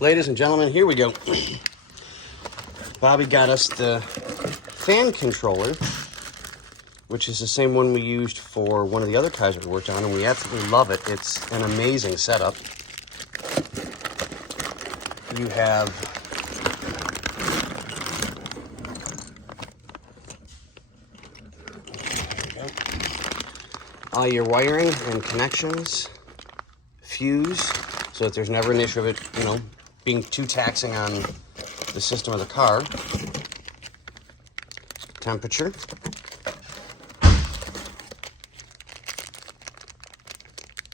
Ladies and gentlemen, here we go. Bobby got us the fan controller, which is the same one we used for one of the other cars we worked on, and we absolutely love it. It's an amazing setup. You have all your wiring and connections, fuse, so that there's never an issue of it, being too taxing on the system of the car. Temperature.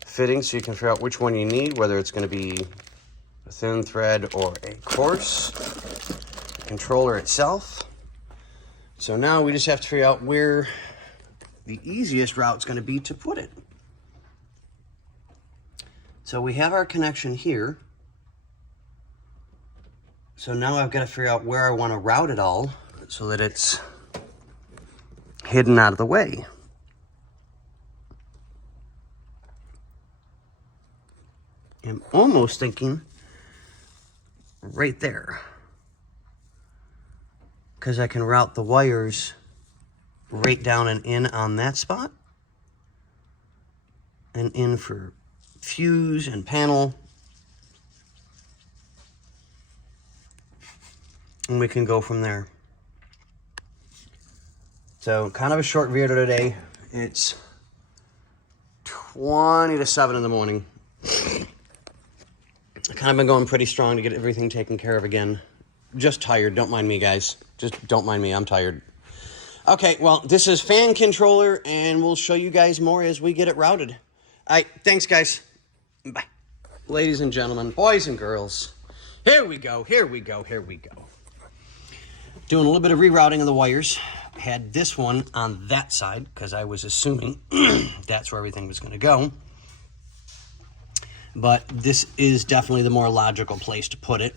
Fitting, so you can figure out which one you need, whether it's going to be a thin thread or a coarse. The controller itself. So now we just have to figure out where the easiest route is going to be to put it. So we have our connection here. So now I've got to figure out where I want to route it all so that it's hidden out of the way. I'm almost thinking right there, because I can route the wires right down and in on that spot, and in for fuse and panel, and we can go from there. So kind of a short video today. It's 20 to 7 in the morning. I've kind of been going pretty strong to get everything taken care of again. Just tired. Don't mind me, guys. Just don't mind me. I'm tired. Okay, well, this is fan controller, and we'll show you guys more as we get it routed. All right, thanks, guys. Bye. Ladies and gentlemen, boys and girls, here we go, here we go, here we go. Doing a little bit of rerouting of the wires. Had this one on that side, because I was assuming that's where everything was going to go. But this is definitely the more logical place to put it.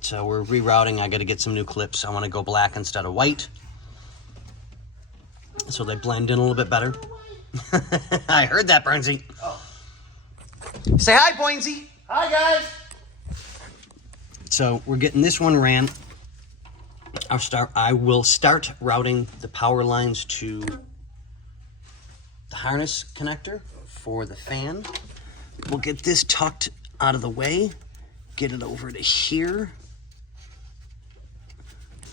So we're rerouting. I got to get some new clips. I want to go black instead of white, so they blend in a little bit better. I heard that, Burnsy. Oh. Say hi, Boinsy. Hi, guys. So we're getting this one ran. I will start routing the power lines to the harness connector for the fan. We'll get this tucked out of the way, get it over to here,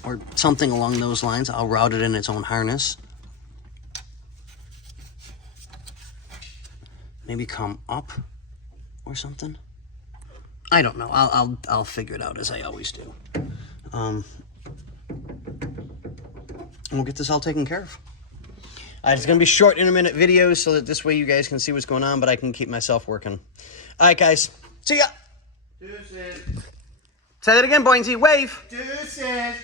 or something along those lines. I'll route it in its own harness. Maybe come up or something. I don't know. I'll figure it out as I always do. And we'll get this all taken care of. It's going to be short, intermittent videos so that this way you guys can see what's going on, but I can keep myself working. All right, guys. See ya. Deuces. Say that again, Boinsy. Wave. Deuces.